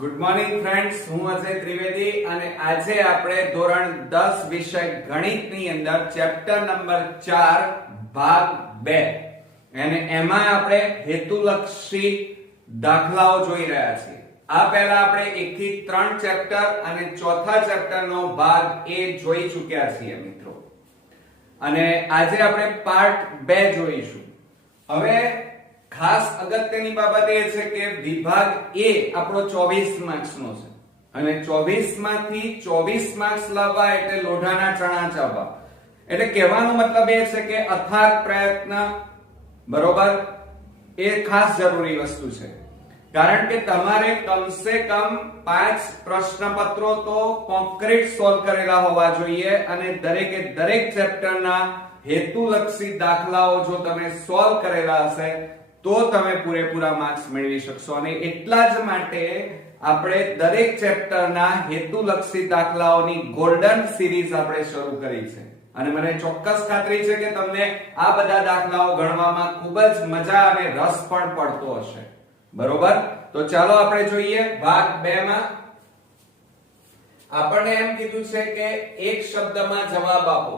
Good morning friends, હું અજય ત્રિવેદી અને આજે આપણે ધોરણ 10 વિષય ગણિતની અંદર ચેપ્ટર નંબર 4 ભાગ 2 અને એમાં આપણે હેતુલક્ષી દાખલાઓ જોઈ રહ્યા છીએ. આ પહેલા આપણે 1 થી 3 ચેપ્ટર અને ચોથા ચેપ્ટરનો ભાગ A જોઈ ચૂક્યા છીએ મિત્રો. અને આજે આપણે પાર્ટ 2 જોઈશું. હવે ખાસ અગત્યની બાબત એ છે કે વિભાગ A આપણો 24 માર્ક્સ નો છે અને 24 માંથી 24 માર્ક્સ લાવવા એટલે લોઢાના ચણા ચાવવા. એટલે કહેવાનો મતલબ એ છે કે અથાગ પ્રયત્ન, બરોબર, એ ખાસ જરૂરી વસ્તુ છે. કારણ કે તમારે કમસે કમ 5 પ્રશ્નપત્રો તો કોન્ક્રીટ સોલ્વ કરેલા હોવા જોઈએ અને દરેકે દરેક ચેપ્ટરના હેતુલક્ષી દાખલાઓ જો તમે સોલ્વ કરેલા હશે તો તમે પૂરેપૂરા માર્ક્સ મેળવી શકશો. અને એટલા જ માટે આપણે દરેક ચેપ્ટરના હેતુલક્ષી દાખલાઓની ગોલ્ડન સિરીઝ આપણે શરૂ કરી છે અને મને ચોક્કસ ખાતરી છે કે તમને આ બધા દાખલાઓ ગણવામાં ખૂબ જ મજા અને રસ પણ પડતો હશે. બરોબર, તો ચાલો આપણે જોઈએ ભાગ 2 માં. આપણને એમ કીધું છે કે એક શબ્દમાં જવાબ આપો.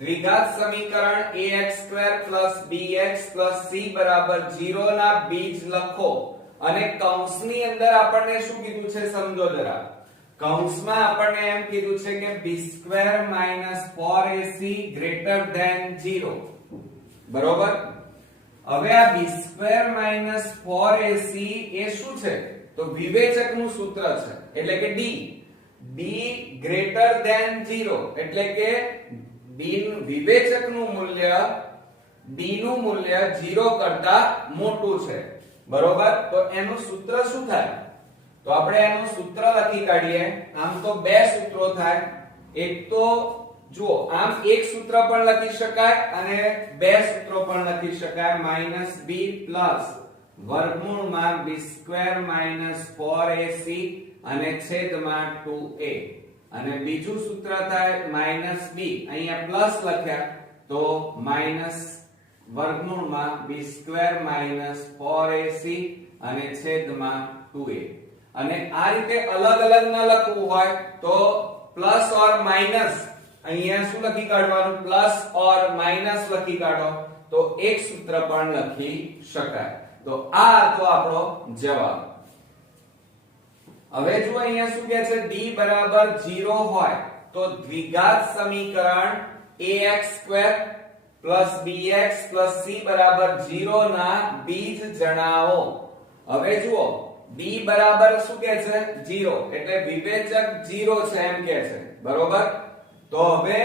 દ્વિઘાત સમીકરણ ax² bx c બરાબર 0 ના બીજ લખો અને કૌંસની અંદર આપણને શું કીધું છે સમજો જરા. કૌંસમાં આપણને એમ કીધું છે કે b² - 4ac ગ્રેટર ધેન 0. બરોબર, હવે આ b² - 4ac એ શું છે? તો વિવેચકનું સૂત્ર છે, એટલે કે d. b ગ્રેટર ધેન 0 એટલે કે b નું વિવેચકનું મૂલ્ય b નું મૂલ્ય 0 કરતા મોટું છે. બરોબર, તો એનું સૂત્ર શું થાય? તો આપણે એનું સૂત્ર લખી કાઢીએ. આમ તો બે સૂત્રો થાય. એક તો જુઓ, આમ એક સૂત્ર પણ લખી શકાય અને બે સૂત્રો પણ લખી શકાય. -b પ્લસ વર્ગમૂળમાં b² - 4ac અને છેદમાં 2a. અને બીજું સૂત્ર થાય -b, અહીંયા પ્લસ લખ્યા તો માઈનસ વર્ગમૂળમાં b² - 4ac અને છેદમાં 2a. અને આ રીતે અલગ અલગ ન લખવું હોય તો પ્લસ ઓર માઈનસ અહીંયા શું લખી કાઢવાનું? પ્લસ ઓર માઈનસ લખી કાઢો તો એક સૂત્ર પણ લખી શકાય. તો આ તો આપણો જવાબ. હવે જો અહીંયા શું કહે છે? d બરાબર 0 હોય તો દ્વિઘાત સમીકરણ ax² bx c બરાબર 0 ના બીજ જણાવો. હવે જુઓ, b બરાબર શું કહે છે? 0 એટલે વિવેચક 0 છે એમ કહે છે. બરોબર, તો હવે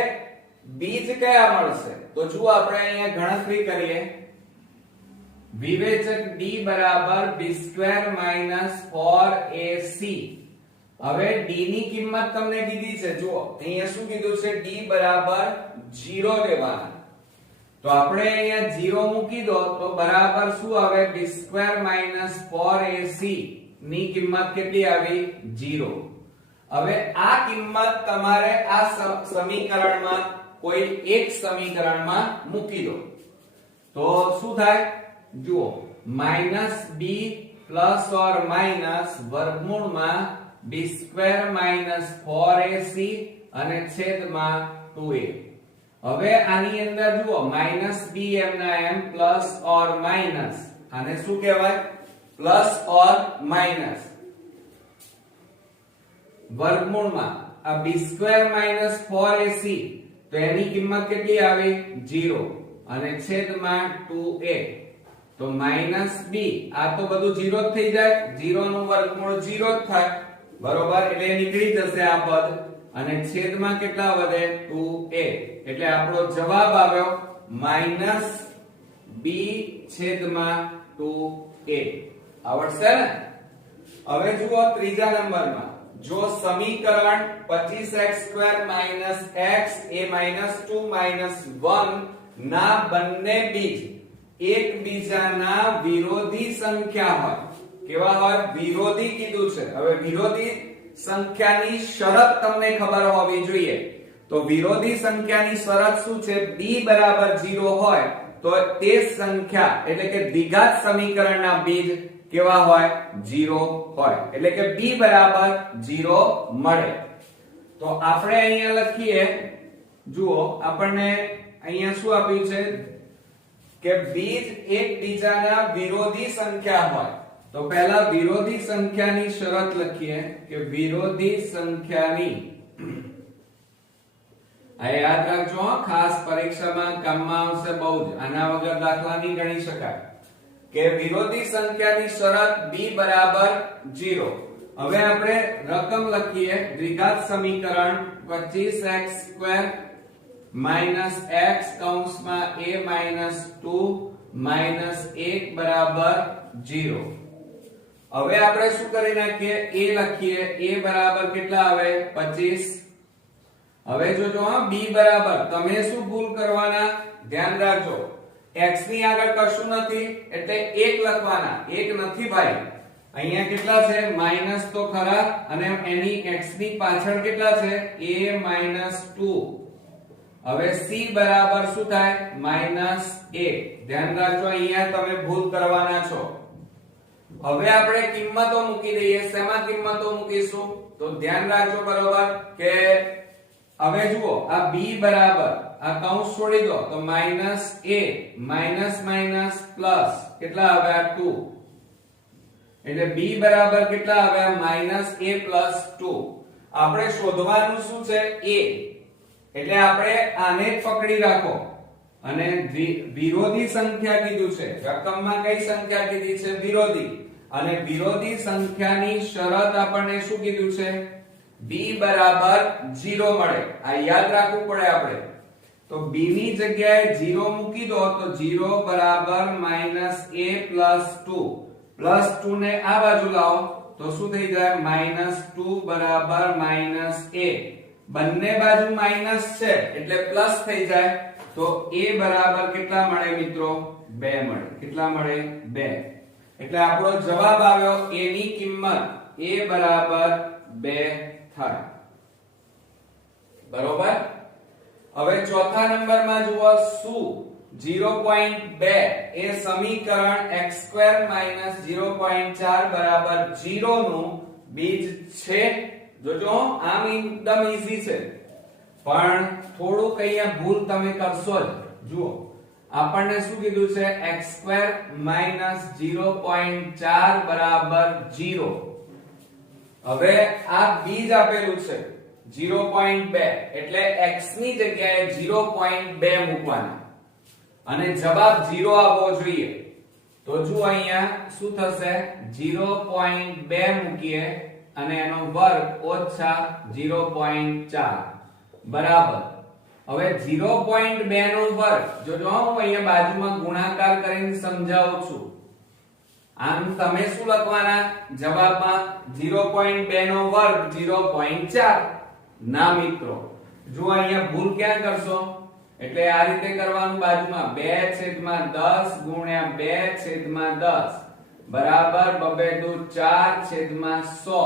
બીજ કયા મળશે? તો જુઓ આપણે અહીંયા ગણતરી કરીએ. વિવેચક d બરાબર b² - 4ac. હવે d ની કિંમત તમને કીધી છે. જુઓ અહીંયા શું કીધું છે? d બરાબર 0 લેવાના. તો આપણે અહીંયા 0 મૂકી દો તો બરાબર શું આવે? b² - 4ac ની કિંમત કેટલી આવી? 0. હવે આ કિંમત તમારે આ સમીકરણમાં કોઈ એક સમીકરણમાં મૂકી દો તો શું થાય? જુઓ, -b પ્લસ ઓર માઈનસ વર્ગમૂળમાં b² - 4ac અને છેદમાં 2a. હવે આની અંદર જુઓ -b એમના એમ પ્લસ ઓર માઈનસ, આને શું કહેવાય? પ્લસ ઓર માઈનસ વર્ગમૂળમાં આ b² - 4ac તો એની કિંમત કેટલી આવી? 0 અને છેદમાં 2a. તો -b આ તો બધું 0 જ થઈ જાય. 0 નું વર્ગમૂળ 0 જ થાય. બરોબર, એટલે નીકળી જશે આ પદ અને છેદમાં કેટલા વધે? 2a. એટલે આપણો જવાબ આવ્યો -b છેદમાં 2a. આવડશે ને? હવે જુઓ ત્રીજા નંબરમાં. જો સમીકરણ 25x² - x એ -2 - 1 ના બંને બીજ એકબીજાના વિરોધી સંખ્યા હોય. કેવા હોય? વિરોધી કીધું છે. હવે વિરોધી સંખ્યાની શરત તમને ખબર હોવી જોઈએ. તો વિરોધી સંખ્યાની શરત શું છે? b બરાબર 0 હોય તો તે સંખ્યા એટલે કે દ્વિઘાત સમીકરણના બીજ કેવા હોય? 0 હોય, એટલે કે b બરાબર 0 મળે. તો આપણે અહીંયા લખીએ, જુઓ આપણને અહીંયા શું આપ્યું છે કે બીજ એકબીજાના વિરોધી સંખ્યા હોય. તો પહેલા વિરોધી સંખ્યાની શરત લખીએ કે વિરોધી સંખ્યાની, આ યાદ રાખજો, ખાસ પરીક્ષામાં કામમાં આવશે બહુ જ, આના વગર દાખલા નહીં ગણી શકાય. કે વિરોધી સંખ્યાની શરત b બરાબર 0. હવે આપણે રકમ લખીએ, દ્વિઘાત સમીકરણ 25x² માઈનસ x કૌંસમાં a માઈનસ 2 માઈનસ 1 બરાબર 0. હવે આપણે શું કરી નાખીએ? a લખીએ, a બરાબર કેટલા આવે? 25. હવે જોજો હા, b બરાબર, તમે શું ભૂલ કરવાના? ધ્યાન રાખજો, x ની આગળ કશું નથી એટલે 1 લખવાના. 1 નથી ભાઈ, અહીંયા કેટલા છે? માઈનસ તો ખરા, અને એની x ની પાછળ કેટલા છે? a minus 2. હવે c બરાબર શું થાય? માઈનસ 1. ધ્યાન રાખજો, અહીંયા તમે ભૂલ કરવાના છો. હવે આપણે કિંમતો મૂકી દઈએ. શેમાં કિંમતો મૂકીશું? તો ધ્યાન રાખજો બરોબર કે હવે જુઓ, આ b બરાબર, આ કૌંસ છોડી દો તો minus a minus minus plus કેટલા આવે? આ 2. એટલે b બરાબર કેટલા આવે? Minus a plus 2. આપણે શોધવાનું શું છે? a. એટલે આપણે આને જ પકડી રાખો. અને વિરોધી સંખ્યા કીધું છે, રકમમાં કઈ સંખ્યા કીધી છે? વિરોધી. અને વિરોધી સંખ્યાની શરત આપણને શું કીધું છે? b બરાબર 0 મળે. આ યાદ રાખવું પડે આપણે. તો b ની જગ્યાએ 0 મૂકી દો તો 0 બરાબર માઈનસ a પ્લસ 2. પ્લસ 2 ને આ બાજુ લાવો તો શું થઈ જાય? માઈનસ 2 બરાબર માઈનસ a. બંને બાજુ માઈનસ છે એટલે પ્લસ થઈ જાય. તો a બરાબર કેટલા મળે મિત્રો? 2 મળે. કેટલા મળે? 2. એટલે આપણો જવાબ આવ્યો a ની કિંમત a બરાબર 2 થાય. બરોબર. હવે ચોથા નંબરમાં જુઓ, શું 0.2 એ સમીકરણ x² - 0.4 બરાબર 0 નું બીજ છે? જોજો, આમ એકદમ ઈઝી છે, પણ થોડુંક અહીંયા ભૂલ તમે કરશો જ. જુઓ, આપણને શું કીધું છે? x² - 0.4 બરાબર 0. હવે આ બીજ આપેલું છે 0.2, એટલે x ની જગ્યાએ 0.2 મૂકવાના અને જવાબ 0 આવવો જોઈએ. તો જુઓ અહીંયા શું થશે? 0.2 મૂકીએ અને એનો વર્ગ ઓછા 0.4 બરાબર. હવે 0.2 નો વર્ગ, જોજો હું અહીંયા બાજુમાં ગુણાકાર કરીને સમજાવું છું. આમ તમે શું લખવાના જવાબમાં? 0.2 નો વર્ગ 0.4. ના મિત્રો, જો અહીંયા ભૂલ ક્યાં કરશો? એટલે આ રીતે કરવાનું, બાજુમાં 2/10 ગુણ્યા 2/10 બરાબર 2/4/100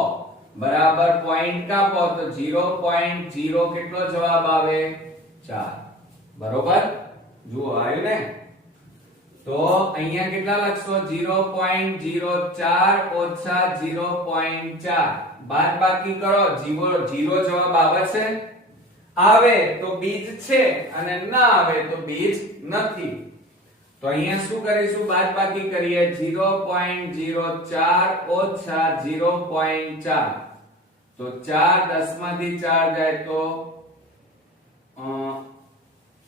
બરાબર પોઈન્ટ કાપો તો 0.0 કેટલો જવાબ આવે? 4. બરોબર. જુઓ આવ્યું ને? તો અહીંયા કેટલા લખશો? 0.04 ઓછા 0.4. બાદબાકી કરો, 0 જવાબ આવે છે? આવે તો બીજ છે, અને ના આવે તો બીજ નથી. તો અહીંયા શું કરીશું? બાદબાકી કરીએ. 0.04 ઓછા 0.4. તો 4 10 માંથી 4 જાય તો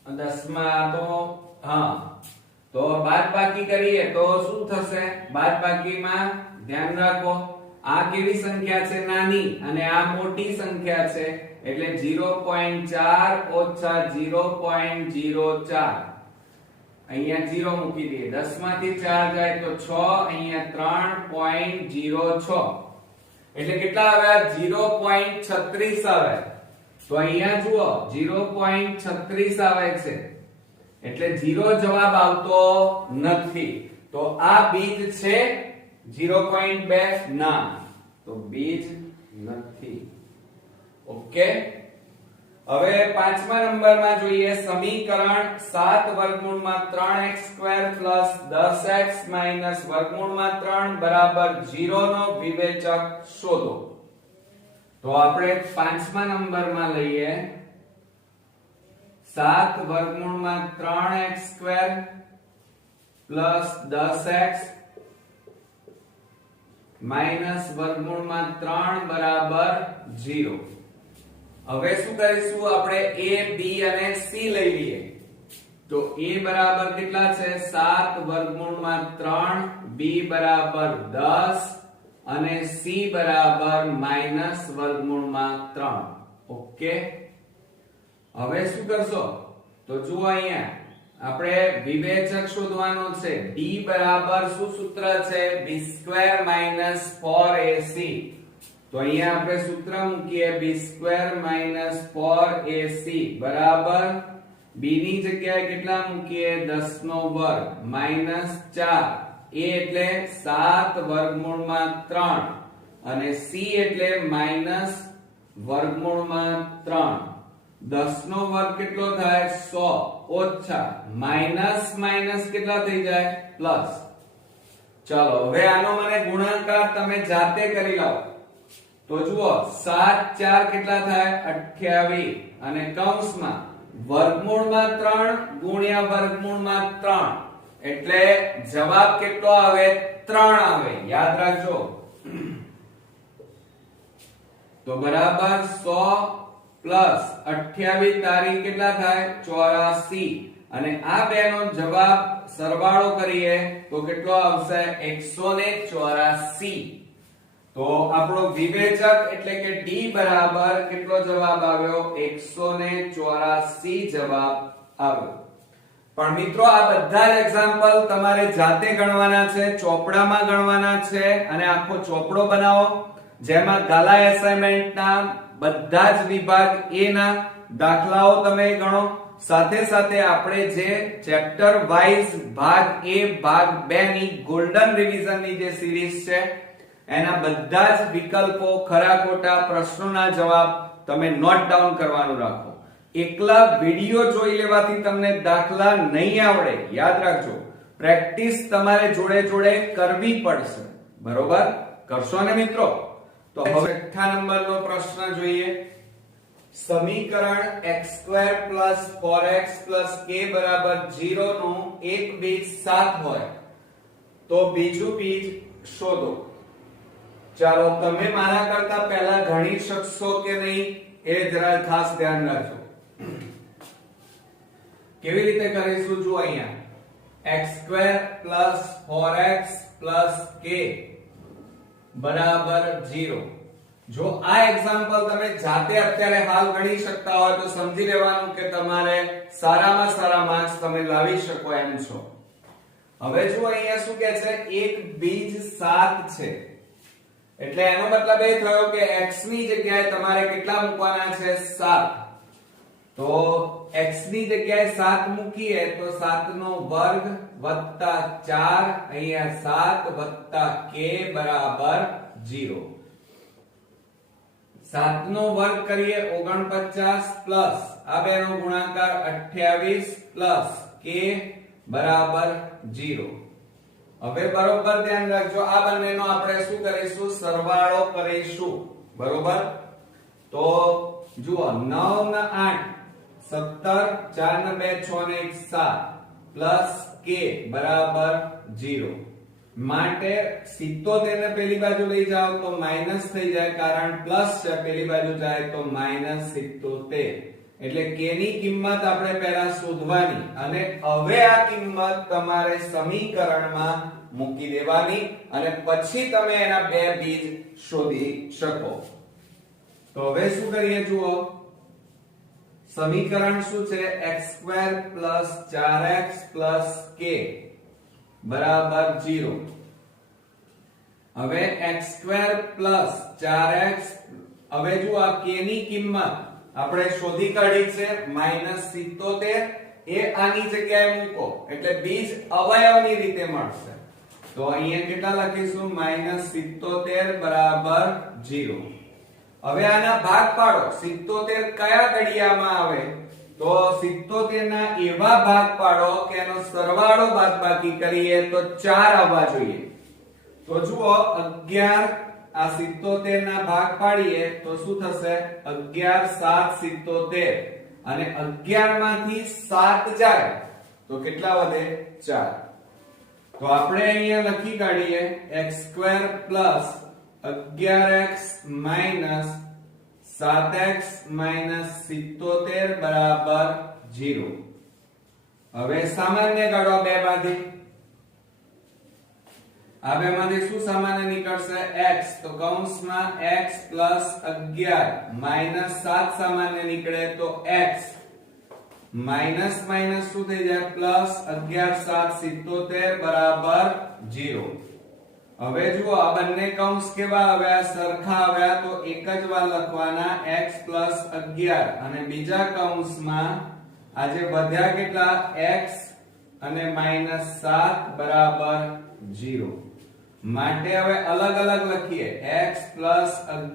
10 માં તો હા, તો બાદબાકી કરીએ તો શું થશે? બાદબાકીમાં ધ્યાન રાખો, આ કેવી સંખ્યા છે? નાની, અને આ મોટી સંખ્યા છે, એટલે 0.4 ઓછા 0.04. અહીંયા 0 મૂકી દઈએ. 10 માંથી 4 જાય તો 6, અહીંયા 3.06. એટલે કેટલા આવ્યા? 0.36 આવે. તો અહીંયા જુઓ 0.36 આવે છે, એટલે 0 જવાબ આવતો નથી. તો આ બીજ છે 0.2? ના, તો બીજ નથી. ઓકે. હવે પાંચમા નંબરમાં જોઈએ સમીકરણ 7 વર્ગમૂળમાં 3x² 10x વર્ગમૂળમાં 3 બરાબર 0 નો વિવેચક શોધો. તો આપણે પાંચમા નંબરમાં લઈએ 7 વર્ગમૂળમાં 3x² 10x વર્ગમૂળમાં 3 બરાબર 0. હવે શું કરીશું, આપણે a b અને c લઈ લઈએ. તો a બરાબર કેટલા છે 7 વર્ગમૂળમાં 3, b બરાબર 10 અને c બરાબર વર્ગમૂળમાં 3. ઓકે, હવે શું કરશો, તો જુઓ અહીંયા આપણે વિવેચક શોધવાનો છે. b બરાબર શું સૂત્ર છે, b² 4ac. તો અહીંયા આપણે સૂત્ર મૂકીએ b² 4ac બરાબર b ની જગ્યાએ કેટલા મૂકીએ 10 નો વર્ગ -4. a એટલે 7 વર્ગમૂળમાં 3 અને c એટલે વર્ગમૂળમાં 3. 10 નો વર્ગ કેટલો થાય 100 ઓછા માઈનસ કેટલા થઈ જાય પ્લસ. ચાલો હવે આનો મને ગુણાકાર તમે જાતે કરી લાવો. તો જુઓ 7 4 કેટલા થાય 28 અને કૌંસમાં વર્ગમૂળમાં 3 ગુણ્યા વર્ગમૂળમાં 3 એટલે જવાબ કેટલો આવે 3 આવે. યાદ રાખજો. તો બરાબર 100 પ્લસ 28 તારીખ કેટલા થાય 84 અને આ બેનો જવાબ સરવાળો કરીએ તો કેટલો આવશે 184. તો આપણો વિવેચક એટલે કે d બરાબર કેટલો જવાબ આવ્યો 184 જવાબ આવ્યો. પણ મિત્રો આ બધા જ એક્ઝામ્પલ તમારે જાતે ગણવાના છે, ચોપડામાં ગણવાના છે અને આખો ચોપડો બનાવો જેમાં ગાલા એસાઇનમેન્ટના બધા જ વિભાગ A ના દાખલાઓ તમે ગણો. સાથે સાથે આપણે જે ચેપ્ટર વાઇઝ ભાગ A ભાગ 2 ની ગોલ્ડન રિવિઝન ની જે સિરીઝ છે એના બધા જ વિકલ્પો, ખરા ખોટા પ્રશ્નોના જવાબ તમે નોટ ડાઉન કરવાનું રાખો. એકલા વિડિયો જોઈ લેવાથી તમને દાખલા નહીં આવડે. યાદ રાખજો, પ્રેક્ટિસ તમારે જોડે જોડે કરવી પડશે. બરોબર, કરશો ને મિત્રો? તો હવે 6 નંબરનો પ્રશ્ન જોઈએ. સમીકરણ x² 4x k 0 નું એક બીજ 7 હોય તો બીજું બીજ શોધો. ચાલો તમે મારા કરતા પહેલા ગણી શકશો કે નહીં એ જરા ખાસ ધ્યાન રાખજો. કેવી રીતે કરીશું જો અહીંયા x² 4x k 0. જો આ એક્ઝામ્પલ તમે જાતે અત્યારે હાલ ગણી શકતા હોય તો સમજી લેવાનું કે તમારે સારામાં સારા માર્ક્સ તમે લાવી શકો એમ છો. હવે જો અહીંયા શું કહે છે, એક બીજ 7 છે એટલે એનો મતલબ એ થયો કે x ની જગ્યાએ તમારે કેટલા મૂકવાના છે 7. તો x ની જગ્યાએ 7 મૂકીએ તો 7 નો વર્ગ વત્તા 4 અહીંયા 7 k 0. 7 નો વર્ગ કરીએ 49 પ્લસ આ બેનો ગુણાકાર 28 પ્લસ k 0. હવે બરોબર ધ્યાન રાખજો, આ બંનેનો આપણે શું કરીશું, સરવાળો કરીશું. બરોબર, તો જુઓ 9 ને 8 17 4 ને 2 6 ને 1 7 પ્લસ k 0. માટે 77 ને પેલી બાજુ લઈ જાઓ તો માઈનસ થઈ જાય, કારણ પ્લસ છે, પેલી બાજુ જાય તો -77. એટલે k ની કિંમત આપણે પહેલા શોધવાની અને હવે આ કિંમત તમારે સમીકરણમાં મૂકી દેવાની અને પછી તમે એના બે બીજ શોધી શકો. તો હવે શું કરીએ જુઓ, સમીકરણ શું છે x² 4x k 0. હવે x² 4x, હવે જો આ k ની કિંમત આપણે શોધી કાઢી છે -77, એ આની જગ્યાએ મૂકો એટલે બીજ અવયવની રીતે મળશે. તો અહીંયા કેટલા લખીશું -77 0. હવે આના ભાગ પાડો 77 કયા ઘડિયામાં આવે તો 77 ના એવા ભાગ પાડો કે એનો સરવાળો બાદબાકી કરીએ તો 4 આવવા જોઈએ તો જુઓ 11 આ 77 ના ભાગ પાડીએ તો શું થશે 11 7 77 અને 11 માંથી 7 જાય તો કેટલા વધે 4 તો આપણે અહીંયા લખી કાઢીએ x² + 11x - 7x - 77 બરાબર 0 હવે સામાન્ય કાઢો બે માંથી આ બે માંથી શું સામાન્ય નીકળશે x તો કૌંસમાં x + 11 - 7 સામાન્ય નીકળે તો x માઈનસ માઈનસ શું થઈ જાય પ્લસ 11 7 77 બરાબર 0 હવે જુઓ આ બંને કૌંસ કેવા આવ્યા સરખા આવ્યા તો એક જ વાર લખવાના x + 11 અને બીજા કૌંસમાં આજે વધ્યા કેટલા x અને -7 બરાબર 0 માટે હવે અલગ અલગ લખીએ x +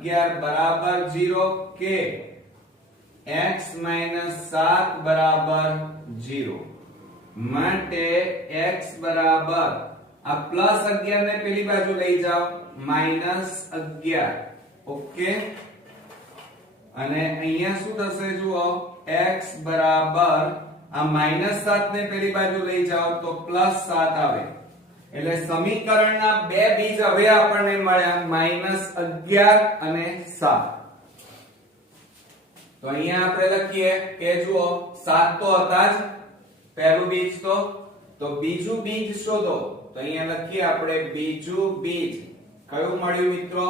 11 બરાબર 0 કે x - 7 બરાબર 0 માટે x બરાબર આ +11 ને પેલી બાજુ લઈ જાઓ -11 ઓકે અને અહીંયા શું થશે જુઓ x બરાબર આ -7 ને પેલી બાજુ લઈ જાઓ તો +7 આવે એટલે સમીકરણના બે બીજ હવે આપણને મળ્યા -11 અને 7 તો અહીંયા આપણે લખીએ કે જુઓ 7 તો હતા જ પહેલું બીજ તો બીજું બીજ શોધો તો અહીંયા લખીએ આપણે બીજું બીજ કયું મળ્યું મિત્રો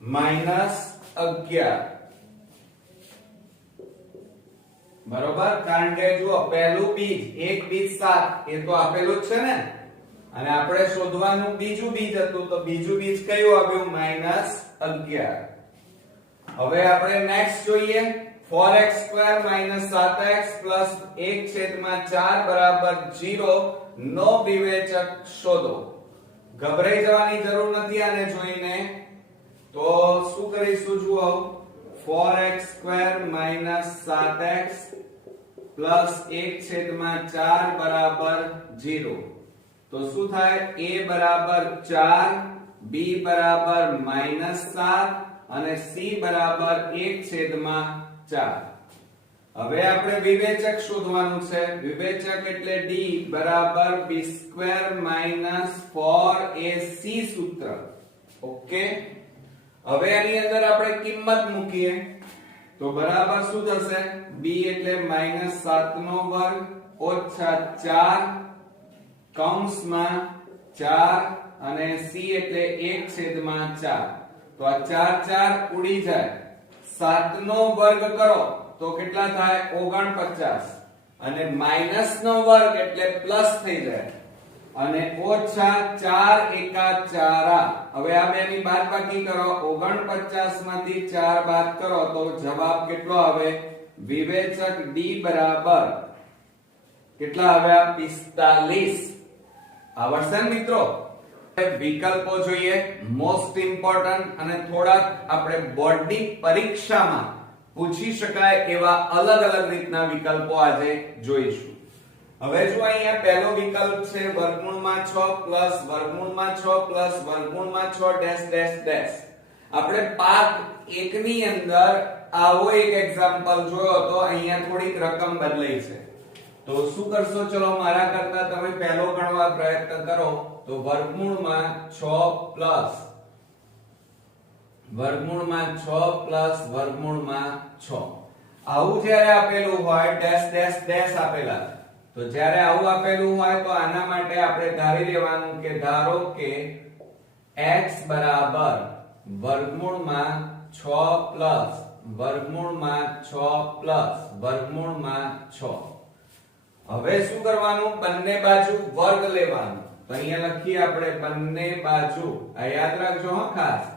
-11 બરોબર કારણ કે જુઓ પહેલું બીજ એક બીજ 7 એ તો આપેલું જ છે ને અને આપણે શોધવાનું બીજું બીજ હતું તો બીજું બીજ કયું આવ્યું -11 હવે આપણે નેક્સ્ટ જોઈએ 4x² - 7x + 1/4 બરાબર 0 નો વિવેચક શોધો ગભરાઈ જવાની જરૂર નથી આને જોઈને તો શું કરીશું જુઓ 4x² - 7x + 1/4 બરાબર 0 તો શું થાય a બરાબર 4 b બરાબર -7 અને c બરાબર 1/4 હવે આપણે વિવેચક શોધવાનું છે વિવેચક એટલે d બરાબર b² - 4ac સૂત્ર ઓકે હવે આની અંદર આપણે કિંમત મૂકીએ તો બરાબર શું થશે b એટલે -7² - 4 કૌંસમાં 4 અને c એટલે 1/4 તો આ 4 ઉડી જાય 7 નો વર્ગ કરો તો કેટલા થાય 49 અને માઈનસ નો વર્ગ એટલે પ્લસ થઈ જાય અને ઓછા 4 એકા 4 હવે આ બેની બાદબાકી કરો 49 માંથી 4 બાદ કરો તો જવાબ કેટલો આવે વિવેચક d બરાબર કેટલા આવ્યા 45 આવડશે ને મિત્રો વિકલ્પો જોઈએ મોસ્ટ ઇમ્પોર્ટન્ટ અને થોડા આપણે બોર્ડની પરીક્ષામાં પૂછી શકાય એવા અલગ અલગ રીતના વિકલ્પો આજે જોઈશું હવે જો અહીંયા પહેલો વિકલ્પ છે વર્ગમૂળમાં 6 પ્લસ વર્ગમૂળમાં 6 પ્લસ વર્ગમૂળમાં 6 ડેશ ડેશ ડેશ આપણે પાર્ટ 1 ની અંદર આવો એક એક્ઝામ્પલ જોયો તો અહીંયા થોડીક રકમ બદલાઈ છે તો શું કરશો ચલો મારા કરતા તમે પહેલો ગણવા પ્રયત્ન કરો તો વર્ગમૂળમાં 6 પ્લસ વર્ગમૂળમાં 6 પ્લસ વર્ગમૂળમાં 6 આવું જ્યારે આપેલું હોય ડેશ ડેશ ડેશ આપેલા તો જ્યારે આવું આપેલું હોય તો આના માટે આપણે ધારી લેવાનું કે ધારો કે x બરાબર વર્ગમૂળમાં 6 પ્લસ વર્ગમૂળમાં 6 પ્લસ વર્ગમૂળમાં 6 હવે શું કરવાનું બંને બાજુ વર્ગ લેવાનું તો અહીંયા લખીએ આપણે બંને બાજુ આ યાદ રાખજો હા ખાસ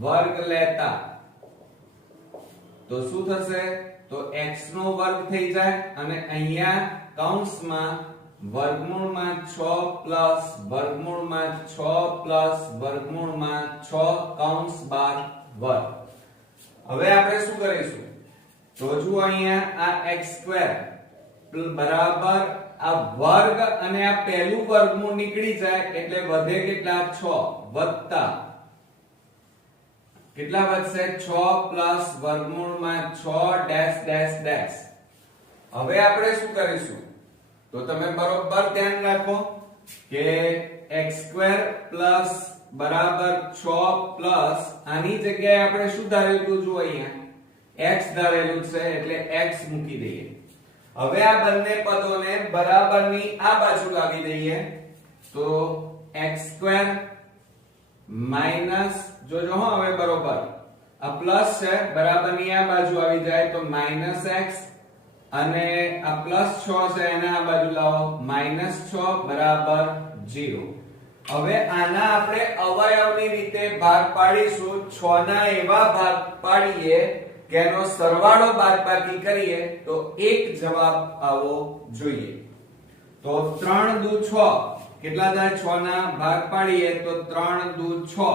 વર્ગ લેતા તો શું થશે તો x નો વર્ગ થઈ જાય અને અહીંયા કૌંસમાં વર્ગમૂળમાં 6 પ્લસ વર્ગમૂળમાં 6 પ્લસ વર્ગમૂળમાં 6 કૌંસ 12 વર્ગ. હવે આપણે શું કરીશું? તો જો અહીંયા આ x² બરાબર આ વર્ગ અને આ પહેલું વર્ગમૂળ નીકળી જાય એટલે વધે કેટલા? 6 વત્તા કેટલા વધશે? 6 પ્લસ વર્ગમૂળમાં 6 ડેશ ડેશ ડેશ. હવે આપણે શું કરીશું? તો તમે બરોબર ધ્યાન રાખો કે x² પ્લસ બરાબર 6 પ્લસ આની જગ્યાએ આપણે શું ધારેલું? જો અહીંયા x ધારેલું છે એટલે x મૂકી દઈએ. હવે આ બંને પદોને બરાબરની આ બાજુ લાવી દઈએ તો x² માઈનસ જોજો હો હવે બરોબર આ પ્લસ છે બરાબરની આ બાજુ આવી જાય તો -x અને આ +6 છે એને આ બાજુ લાવો -6 બરાબર 0. હવે આના આપણે અવયવની રીતે ભાગ પાડીશું. 6 ના એવા ભાગ પાડીએ કે એનો સરવાળો બાદબાકી કરીએ તો એક જવાબ આવો જોઈએ. તો 3 દુ 6 કેટલા થાય? 6 ના ભાગ પાડીએ તો 3 દુ 6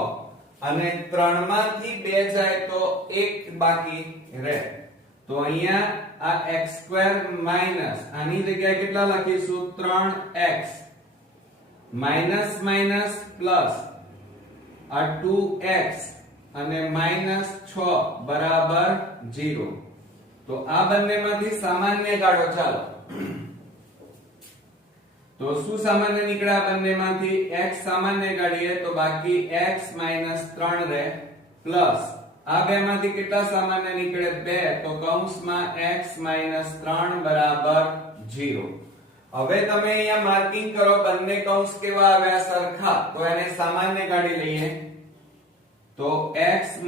અને 3 માંથી 2 જાય તો 1 બાકી રહે. તો અહીંયા આ x² માઈનસ આની જગ્યાએ કેટલા લખીશું? 3x માઈનસ માઈનસ પ્લસ આ 2x અને -6 બરાબર 0. તો આ બંનેમાંથી સામાન્ય કાઢો. ચાલો તો શું સામાન્ય નીકળ્યા? બંનેમાંથી x સામાન્ય કાઢીએ તો બાકી x - 3 રહે પ્લસ આ બેમાંથી કેટલા સામાન્ય નીકળે? 2. તો કૌંસમાં x - 3 બરાબર 0. હવે તમે અહીંયા માર્કિંગ કરો બંને કૌંસ કેવા આવ્યા? સરખા. તો એને સામાન્ય કાઢી લઈએ તો x -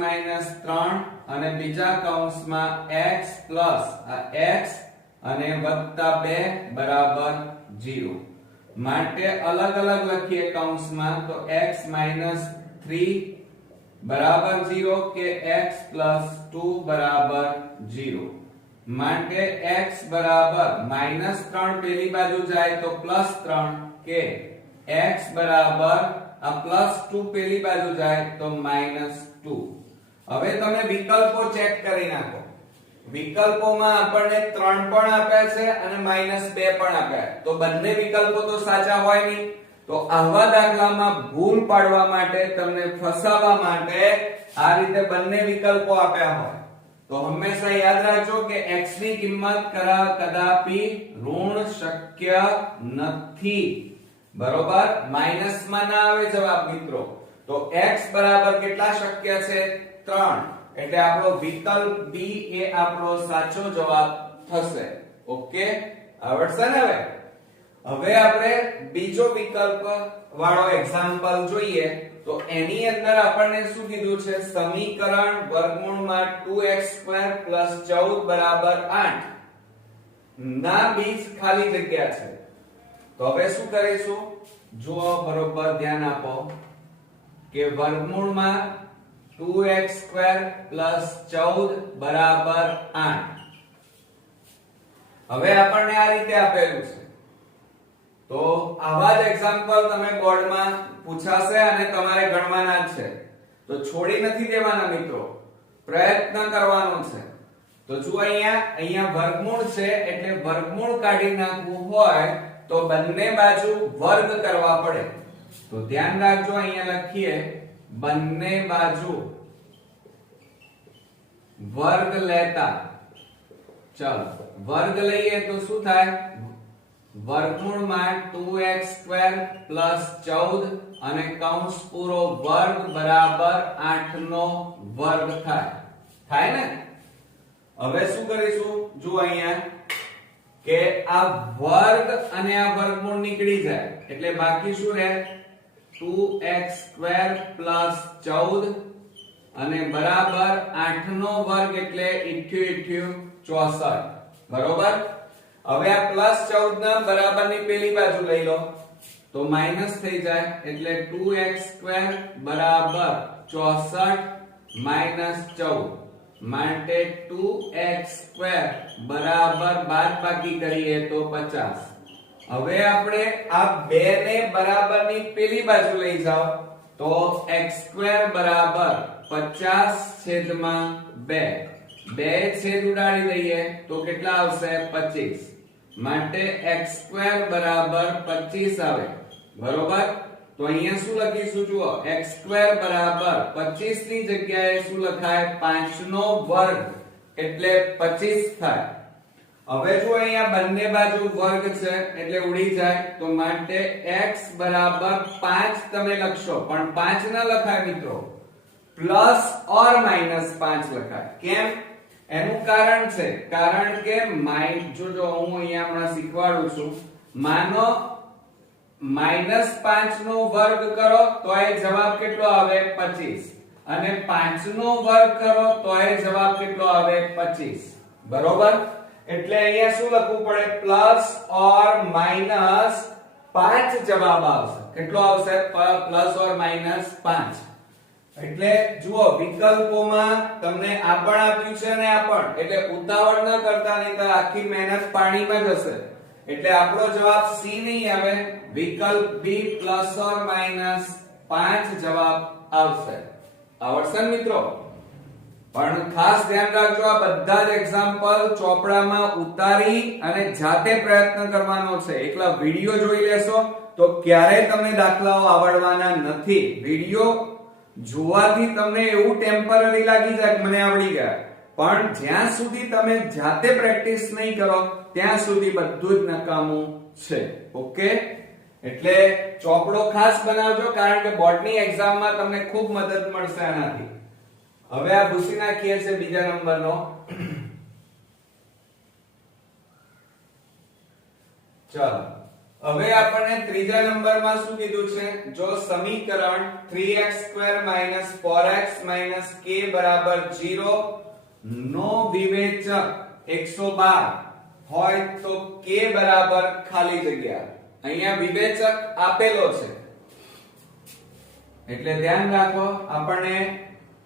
3 અને બીજા કૌંસમાં x પ્લસ આ x અને વત્તા 2 બરાબર 0. માટે અલગ અલગ લખીએ કૌંસમાં તો x - 3 બરાબર 0 કે x + 2 બરાબર 0. માટે x બરાબર -3 પેલી બાજુ જાય તો +3 કે x બરાબર આ +2 પેલી બાજુ જાય તો -2. હવે તમે વિકલ્પો ચેક કરી નાખો. વિકલ્પોમાં આપણને 3 પણ આપ્યા છે અને -2 પણ આપ્યા. તો બંને વિકલ્પો તો સાચા હોય નહીં. તો આવા દાખલામાં ભૂલ પાડવા માટે તમને ફસાવવા માટે આ રીતે બંને વિકલ્પો આપ્યા હોય તો હંમેશા યાદ રાખજો કે x ની કિંમત કદાપી ઋણ શક્ય નથી. બરોબર? માઈનસમાં ના આવે જવાબ મિત્રો. તો x બરાબર કેટલા શક્ય છે? 3. એટલે આપણો વિકલ્પ B એ આપણો સાચો જવાબ થશે. ઓકે, આવડશે ને? હવે આપણે બીજો વિકલ્પ વાળો એક્ઝામ્પલ જોઈએ. તો એની અંદર આપણને શું કીધું છે? સમીકરણ વર્ગમૂળમાં 2x² + 14 બરાબર 8 ના બીજ ખાલી જગ્યા છે. તો હવે શું કરીશું? જુઓ બરોબર ધ્યાન આપો કે વર્ગમૂળમાં 2x² + 14 બરાબર 8. હવે આપણને આ રીતે આપેલું છે. તો આવા જ એક્ઝામ્પલ તમે બોર્ડમાં પૂછાશે અને તમારે ગણવાના જ છે. તો છોડી નથી દેવાના મિત્રો, પ્રયત્ન કરવાનો છે. તો જો અહીંયા વર્ગમૂળ છે એટલે વર્ગમૂળ કાઢી નાખવું હોય તો બંને બાજુ વર્ગ કરવા પડે. તો ધ્યાન રાખજો અહીંયા લખીએ બંને બાજુ વર્ગ લેતા. ચાલો વર્ગ લઈએ તો શું થાય? વર્ગમૂળમાં 2x² + 14 અને કૌંસ પૂરો વર્ગ બરાબર 8 નો વર્ગ થાય ને? હવે શું કરીશું? જો અહીંયા કે આ વર્ગ અને આ વર્ગમૂળ નીકળી જાય એટલે બાકી શું રહે? 2x² + 14 અને બરાબર 8 નો વર્ગ એટલે 64. બરોબર? હવે આ +14 ના બરાબરની પેલી બાજુ લઈ લો તો માઈનસ થઈ જાય એટલે 2x² બરાબર 64 -14. માટે 2x² બરાબર બાદબાકી કરીએ તો 50. હવે આપણે આ 2 ને બરાબરની પેલી બાજુ લઈ જાઓ તો x² બરાબર 50/2 બે છેદ ઉડાડી દઈએ તો કેટલા આવશે 25 માટે x² બરાબર 25 આવે બરોબર તો અહીંયા શું લખીશું જુઓ x² બરાબર 25 ની જગ્યાએ શું લખાય 5 નો વર્ગ એટલે 25 થાય હવે જો અહીંયા બંને બાજુ વર્ગ છે એટલે ઉડી જાય તો માટે x બરાબર 5 તમે લખશો પણ 5 ના લખાય મિત્રો પ્લસ ઓર માઈનસ 5 લખાય કેમ એનું કારણ છે કારણ કે જો હું અહીંયા હમણાં શીખવાડું છું માનો -5 નો વર્ગ કરો તો એ જવાબ કેટલો આવે 25 અને 5 નો વર્ગ કરો તો એ જવાબ કેટલો આવે 25 બરોબર એટલે અહીંયા શું લખવું પડે પ્લસ ઓર માઈનસ 5 જવાબ આવશે કેટલો આવશે પ્લસ ઓર માઈનસ 5 એટલે જુઓ વિકલ્પોમાં તમને આ પણ આપ્યું છે ને આ પણ એટલે ઉતાવળ ન કરતા નહીં તો આખી મહેનત પાણીમાં જશે એટલે આપણો જવાબ સી નહીં આવે વિકલ્પ બી પ્લસ ઓર માઈનસ 5 જવાબ આવશે આવડશે મિત્રો પણ ખાસ ધ્યાન રાખજો આ બધા જ એક્ઝામ્પલ ચોપડામાં ઉતારી અને જાતે પ્રયત્ન કરવાનો છે એકલા વિડિયો જોઈ લેશો તો ક્યારેય તમને દાખલાઓ આવડવાના નથી વિડિયો જોવાથી તમને એવું ટેમ્પરરી લાગી જાય કે મને આવડી ગયા પણ જ્યાં સુધી તમે જાતે પ્રેક્ટિસ નહીં કરો ત્યાં સુધી બધું જ નકામું છે ઓકે એટલે ચોપડો ખાસ બનાવજો કારણ કે બોર્ડની એક્ઝામમાં તમને ખૂબ મદદ મળશે આનાથી હવે આ ભૂસી નાખીએ છે બીજા નંબરનો ચાલો હવે આપણને ત્રીજા નંબરમાં શું કીધું છે જો સમીકરણ 3x² 4x k 0 નો વિવેચક 112 હોય તો k બરાબર ખાલી જગ્યા અહીંયા વિવેચક આપેલો છે એટલે ધ્યાન રાખો આપણને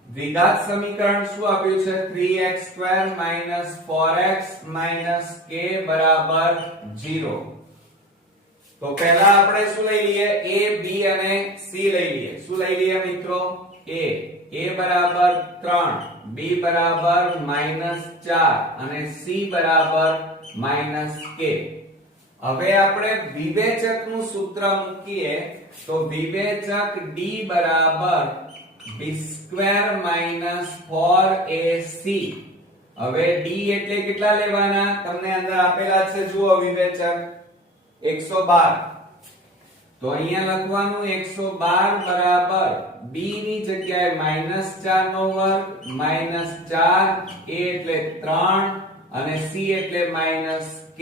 દ્વિઘાત સમીકરણ શું આપ્યું છે 3x² 4x k 0 તો પહેલા આપણે શું લઈ લઈએ a b અને c લઈ લઈએ શું લઈ લઈએ મિત્રો a બરાબર 3 b બરાબર -4 અને c બરાબર -k હવે આપણે વિવેચકનું સૂત્ર મૂકીએ તો વિવેચક d બરાબર b² - 4ac હવે d એટલે કેટલા લેવાના તમને અંદર આપેલા છે જુઓ વિવેચક 112 તો અહીંયા લખવાનું 112 બરાબર b ની જગ્યાએ -4 નો વર્ગ -4 a એટલે 3 અને c એટલે -k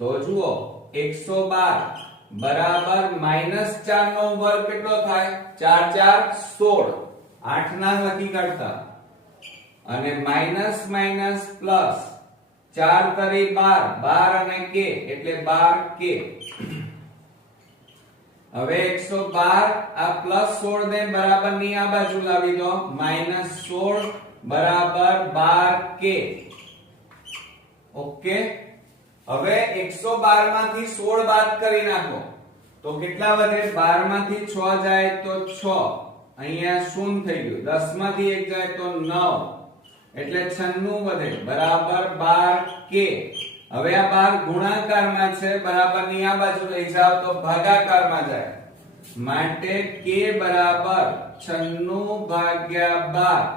તો જુઓ 112 બરાબર -4 નો વર્ગ કેટલો થાય 4 4 16 8 ના લખી કાઢતા અને માઈનસ માઈનસ પ્લસ 4 તરી 12 12 અને k એટલે 12k હવે 112 આ પ્લસ 16 ને બરાબર ની આ બાજુ લાવી દો -16 બરાબર 12k ઓકે હવે 112 માંથી 16 બાદ કરી નાખો તો કેટલા વધે 12 માંથી 6 જાય તો 6 અહીંયા શૂન્ય થઈ ગયું 10 માંથી 1 જાય તો 9 એટલે 96 વધે બરાબર 12k હવે આ 12 ગુણાકારમાં છે બરાબર ની આ બાજુ લઈ જાવ તો ભાગાકારમાં જાય માટે k બરાબર 96 ભાગ્યા 12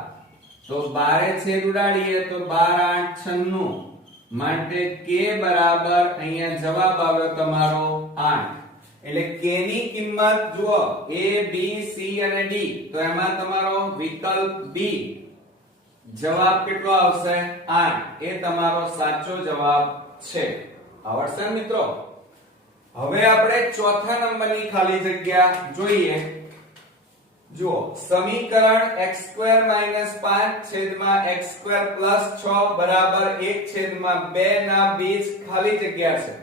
તો 12 છેદ ઉડાડીએ તો 12 8 96 માટે k બરાબર અહીંયા જવાબ આવ્યો તમારો 8 એટલે k ની કિંમત જુઓ a b c અને d તો એમાં તમારો વિકલ્પ b જવાબ કેટલો આવશે 8 એ તમારો સાચો જવાબ છે આવડશે મિત્રો હવે આપણે ચોથા નંબરની ખાલી જગ્યા જોઈએ જુઓ સમીકરણ x² - 5 x² + 6 બરાબર 1/2 ના બીજ ખાલી જગ્યા છે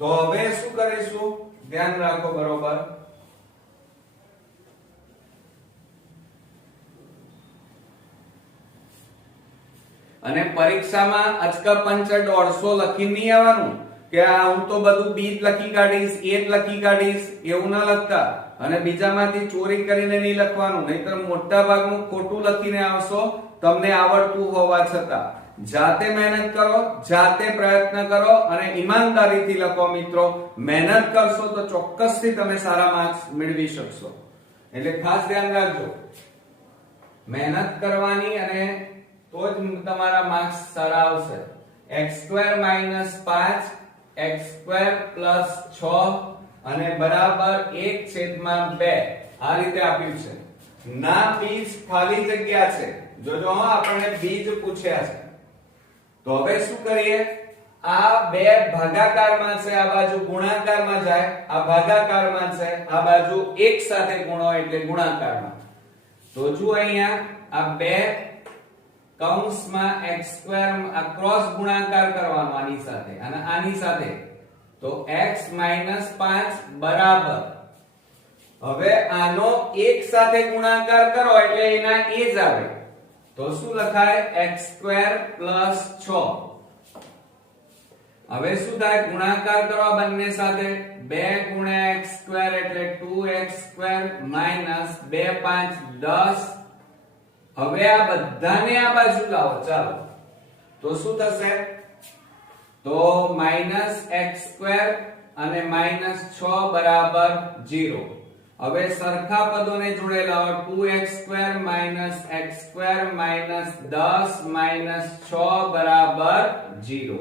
તો હવે શું કરીશું ધ્યાન રાખો બરોબર અને પરીક્ષામાં અચકા પંચ 150 લખી નહીં આવવાનું કે આ હું તો બધું b જ લખી કાઢીશ, a જ લખી કાઢીશ એવું ના લખતા, અને બીજામાંથી ચોરી કરીને નહીં લખવાનું, નહીતર મોટા ભાગનું ખોટું લખીને આવશો તમને આવડતું હોવા છતાં. જાતે મહેનત કરો, જાતે પ્રયત્ન કરો અને ઈમાનદારીથી લખો મિત્રો. મહેનત કરશો તો ચોક્કસથી તમે સારા માર્ક્સ મેળવી શકશો. એટલે ખાસ ધ્યાન રાખજો, મહેનત કરવાની અને તો જ તમારા માર્ક્સ સારા આવશે. x² - 5 x² + 6 અને બરાબર 1/2 આ રીતે આપ્યું છે. ના બીજ ખાલી જગ્યા છે. જોજો હા, આપણને બીજ પૂછ્યા છે. તો હવે શું કરીએ, આ બે ભાગાકારમાં છે, આ બાજુ ગુણાકારમાં જાય, આ ભાગાકારમાં છે, આ બાજુ એક સાથે ગુણો એટલે ગુણાકારમાં. તો જો અહીંયા આ બે કૌંસમાં x² આ ક્રોસ ગુણાકાર કરવાનો આની સાથે અને આની સાથે, તો x - 5 બરાબર, હવે આનો એક સાથે ગુણાકાર કરો એટલે એના એ જ આવે, તો શું લખાય x² + 6. હવે શું થાય, ગુણાકાર કરો બંને સાથે, 2 * x² એટલે 2x² - 2 * 5 10. હવે આ બધાને આ બાજુ લાવો, ચાલો. તો શું થશે, તો -x² અને -6 બરાબર 0. હવે સરખા પદોને જોડે લાવો, 2x² - x² - 10 - 6 બરાબર 0.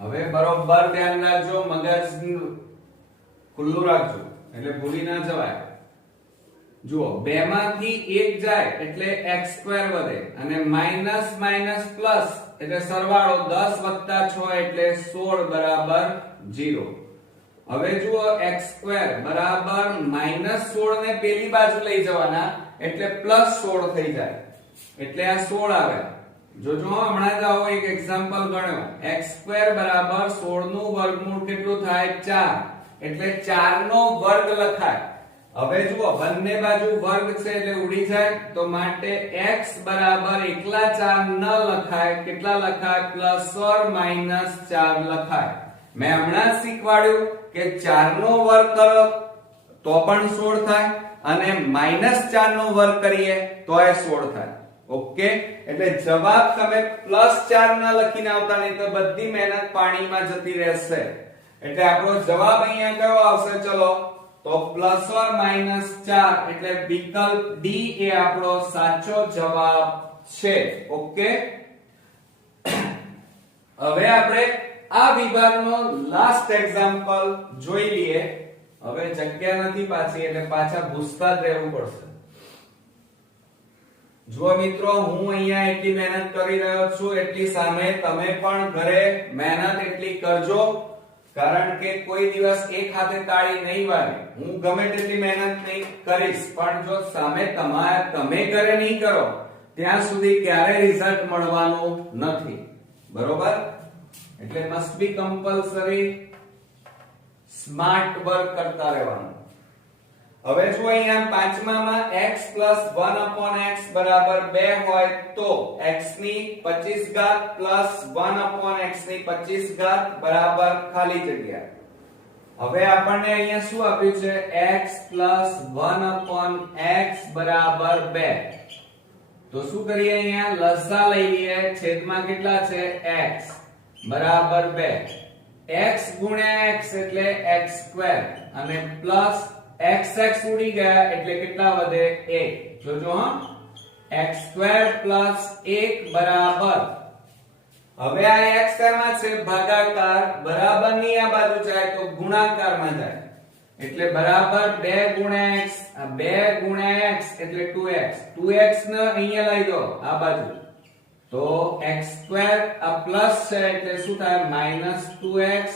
હવે બરોબર ધ્યાન રાખજો, મગજ ખુલ્લું રાખજો એટલે ભૂલી ના જવાય. જુઓ, બે માંથી એક જાય એટલે x² વધે અને માઈનસ માઈનસ પ્લસ એટલે સરવાળો 10 + 6 એટલે 16 બરાબર 0. હવે જુઓ, x² બરાબર -16 ને પેલી બાજુ લઈ જવાના એટલે +16 થઈ જાય એટલે આ 16 આવે. જોજો હમણાં જ આવો એક એક્ઝામ્પલ ગણ્યો, x² બરાબર 16 નું વર્ગમૂળ કેટલું થાય 4 એટલે 4 નો વર્ગ લખાય. હવે જુઓ, બંને બાજુ વર્ગ છે એટલે ઉડી જાય, તો માટે x બરાબર એકલા 4 ન લખાય, કેટલા લખાય +or -4 લખાય. મેં હમણાં જ શીખવાડ્યું કે 4 નો વર્ગ કરો તો પણ 16 થાય અને -4 નો વર્ગ કરીએ તો એ 16 થાય. ઓકે, એટલે જવાબ તમે +4 ના લખીને આવતા, નહીં તો બધી મહેનત પાણીમાં જતી રહેશે. એટલે આપણો જવાબ અહીંયા કયો આવશે, ચલો, તો +or -4 એટલે વિકલ્પ ડી એ આપણો સાચો જવાબ છે. ઓકે, હવે આપણે આ વિભાગનો લાસ્ટ એક્ઝામ્પલ જોઈ લઈએ. હવે જગ્યા નથી પાછી એટલે પાછા ભૂસતા જ રહેવું પડશે. જો મિત્રો, હું અહીંયા એટલી મહેનત કરી રહ્યો છું એટલી સામે તમે પણ ઘરે મહેનત એટલી કરજો, કારણ કે કોઈ દિવસ એક હાથે તાળી નહીં વાગે. હું ગમે તેટલી મહેનત નહીં કરીશ, પણ જો સામે તમે ઘરે નહીં કરો ત્યાં સુધી ક્યારે રિઝલ્ટ મળવાનું નથી. બરોબર, એટલે must be compulsory smart work કરતા રહેવાનું. હવે જો અહીંયા પાંચમામાં x + 1/x બરાબર 2 હોય તો x ની 25 ઘાત + 1/x ની 25 ઘાત બરાબર ખાલી જગ્યા. હવે આપણને અહીંયા શું આપ્યું છે, x + 1/x બરાબર 2. તો શું કરીએ, અહીંયા લસા લઈ લઈએ, છેદમાં કેટલા છે x બરાબર 2. x * x એટલે x² અને પ્લસ x ઉડી ગયા એટલે કેટલા વધે 1. જોજો હા, x² + 1 બરાબર, હવે આ x શેમાં છે, ભાગાકાર, બરાબર ની આ બાજુ જાય તો ગુણાકારમાં જાય એટલે બરાબર 2 * x, આ 2 * x એટલે 2x, 2x ને અહીંયા લઈ દો આ બાજુ, તો x² આ પ્લસ છે એટલે શું થાય -2x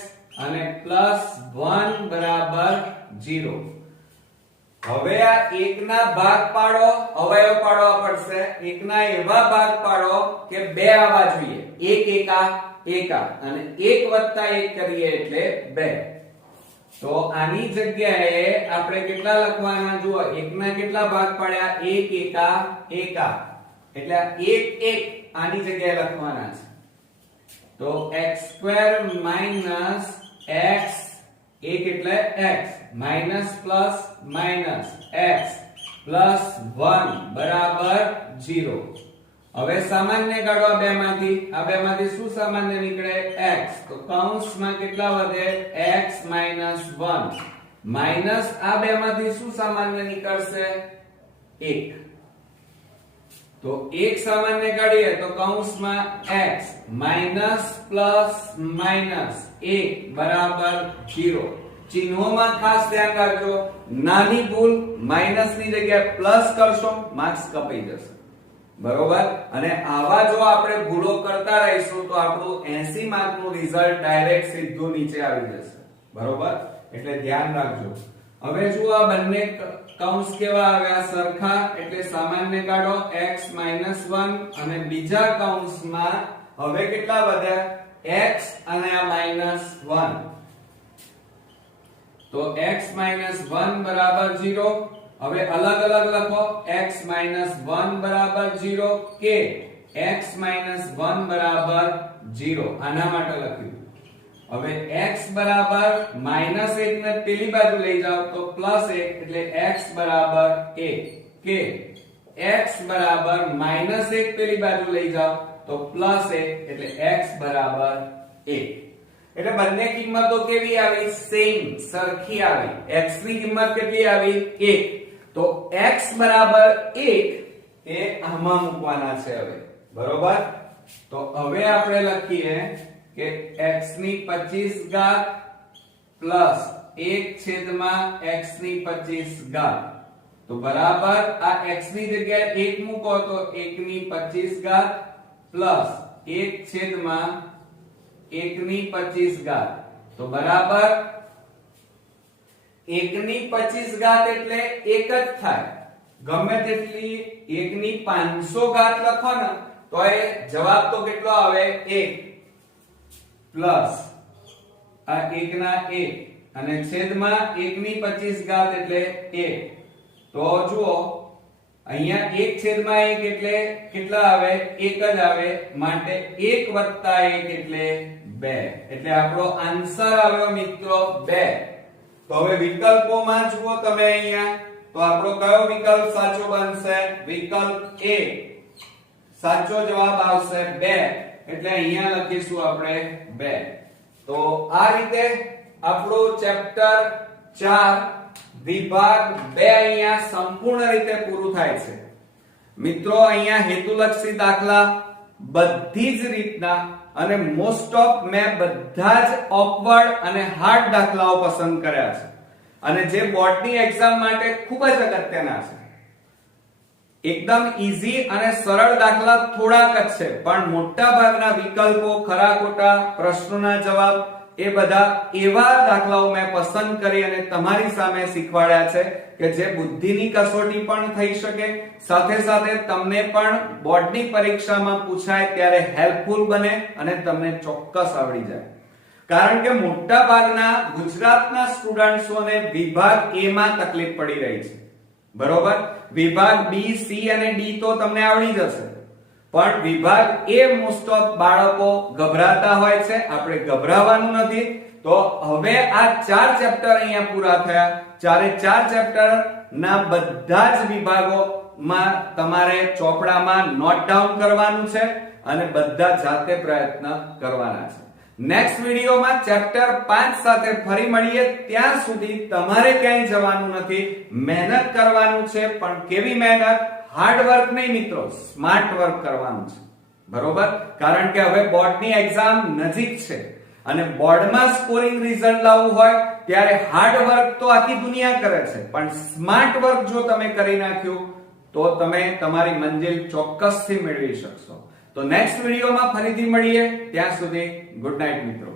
અને +1 બરાબર 0. હવે આ 1 ના ભાગ પાડો, અવયવ પાડવા પડશે. 1 ના એવા ભાગ પાડો કે 2 આવવા જોઈએ, 1 એકા એકા અને 1 + 1 કરીએ એટલે 2. તો આની જગ્યાએ આપણે કેટલા લખવાના, જુઓ, 1 ના કેટલા ભાગ પાડ્યા, 1 એકા એકા એટલે 1 1 આની જગ્યાએ લખવાના છે. તો x² માઈનસ x, એક એટલે x, minus plus minus x plus 1 બરાબર 0. હવે સામાન્ય કાઢો આ બેમાંથી શું સામાન્ય નીકળે? x. તો કૌંસમાં કેટલા વધે? x માઈનસ 1 માઈનસ આ બેમાંથી શું સામાન્ય નીકળશે? 1. તો 1 સામાન્ય કાઢીએ તો કૌંસમાં x માઈનસ પ્લસ માઈનસ 1 બરાબર 0. ચિહ્નોમાં ખાસ ધ્યાન રાખજો, નાની ભૂલ માઈનસ ની જગ્યાએ પ્લસ કરશો માર્ક્સ કપાઈ જશે, બરોબર? અને આવા જો આપણે ભૂલો કરતા રહીશું તો આપણું 80 માર્ક નું રિઝલ્ટ ડાયરેક્ટ સીધું નીચે આવી જશે, બરોબર? એટલે ધ્યાન રાખજો. હવે જુઓ આ બંને કૌંસ કેવા આવ્યા? સરખા. એટલે સામાન્ય કાઢો x 1 અને બીજા કૌંસમાં હવે કેટલા વધ્યા? x અને આ -1. તો x 1 બરાબર 0. હવે અલગ અલગ લખો. x 1 બરાબર 0 કે x 1 બરાબર 0. આના માટે લખ્યું. હવે x બરાબર -1 ને પેલી બાજુ લઈ જાઓ તો +1 એટલે x બરાબર 1 કે x બરાબર -1 પેલી બાજુ લઈ જાઓ તો +1 એટલે x બરાબર 1. એટલે બંને કિંમતો કેવી આવી? સેમ, સરખી આવી. x ની કિંમત કેટલી આવી? 1. તો x બરાબર 1 એ આમાં મૂકવાના છે હવે, બરોબર? તો હવે આપણે લખીએ કે x ની 25 ઘાત પ્લસ 1 x ની 25 ઘાત. તો બરાબર આ x ની જગ્યાએ 1 મૂકો તો 1 ની 25 ઘાત પ્લસ 1 ની 25 ઘાત. તો બરાબર 1 ની 25 ઘાત એટલે 1 જ થાય. ગમે તેટલી 1 ની 500 ઘાત લખો ને તો એ જવાબ તો કેટલો આવે? 1 પ્લસ આ 1 ના 1 અને છેદમાં 1 ની 25 ઘાત એટલે 1. તો જુઓ અહીંયા 1 છેદમાં 1 એટલે કેટલા આવે? 1 જ આવે. માટે 1 વત્તા 1 એટલે 2. એટલે આપણો આન્સર આવ્યો મિત્રો 2. તો હવે વિકલ્પોમાં જુઓ તમે અહીંયા, તો આપણો કયો વિકલ્પ સાચો બનશે? વિકલ્પ A સાચો જવાબ આવશે 2. એટલે અહીંયા લખીશું આપણે 2. તો આ રીતે આપણું ચેપ્ટર 4 વિભાગ 2 અહીંયા સંપૂર્ણ રીતે પૂરું થાય છે. મિત્રો અહીંયા હેતુલક્ષી દાખલા બધી જ રીતના અને મોસ્ટ ઓફ મેં બધા જ ઓકવર્ડ અને હાર્ડ દાખલાઓ પસંદ કર્યા છે અને જે બોર્ડની એક્ઝામ માટે ખૂબ જ અગત્યના છે. એકદમ ઈઝી અને સરળ દાખલા થોડાક જ છે, પણ મોટા ભાગના વિકલ્પો, ખરા ખોટા પ્રશ્નોના જવાબ એ બધા એવા દાખલાઓ મેં પસંદ કરી અને તમારી સામે શીખવાડ્યા છે કે જે બુદ્ધિની કસોટી પણ થઈ શકે, સાથે સાથે તમને પણ બોર્ડની પરીક્ષામાં પૂછાય ત્યારે હેલ્પફુલ બને અને તમને ચોક્કસ આવડી જાય. કારણ કે મોટા ભાગના ગુજરાતના સ્ટુડન્ટ્સોને વિભાગ A માં તકલીફ પડી રહી છે, બરોબર? વિભાગ B, C અને D તો તમને આવડી જશે, પણ વિભાગ A મોસ્ટ ઓફ બાળકો ગભરાતા હોય છે. આપણે ગભરાવાનું નથી. તો હવે આ 4 ચેપ્ટર અહીંયા પૂરા થયા. 4 ચેપ્ટર ના બધા જ વિભાગોમાં તમારે ચોપડામાં નોટ ડાઉન કરવાનું છે અને બધા જાતે પ્રયત્ન કરવાના છે. નેક્સ્ટ વિડિયોમાં ચેપ્ટર 5 સાથે ફરી મળીએ. ત્યાં સુધી તમારે ક્યાંય જવાનું નથી, મહેનત કરવાનું છે. પણ કેવી મહેનત? હાર્ડ વર્ક નહીં મિત્રો, સ્માર્ટ વર્ક કરવાનું છે, બરોબર? કારણ કે હવે બોર્ડની એક્ઝામ નજીક છે અને બોર્ડમાં સ્કોરિંગ રિઝલ્ટ લાવવું હોય ત્યારે હાર્ડ વર્ક તો આખી દુનિયા કરે છે, પણ સ્માર્ટ વર્ક જો તમે કરી નાખ્યું તો તમે તમારી મંજિલ ચોક્કસથી મેળવી શકશો. તો નેક્સ્ટ વિડિયોમાં ફરીથી મળીએ. ત્યાં સુધી ગુડ નાઇટ મિત્રો.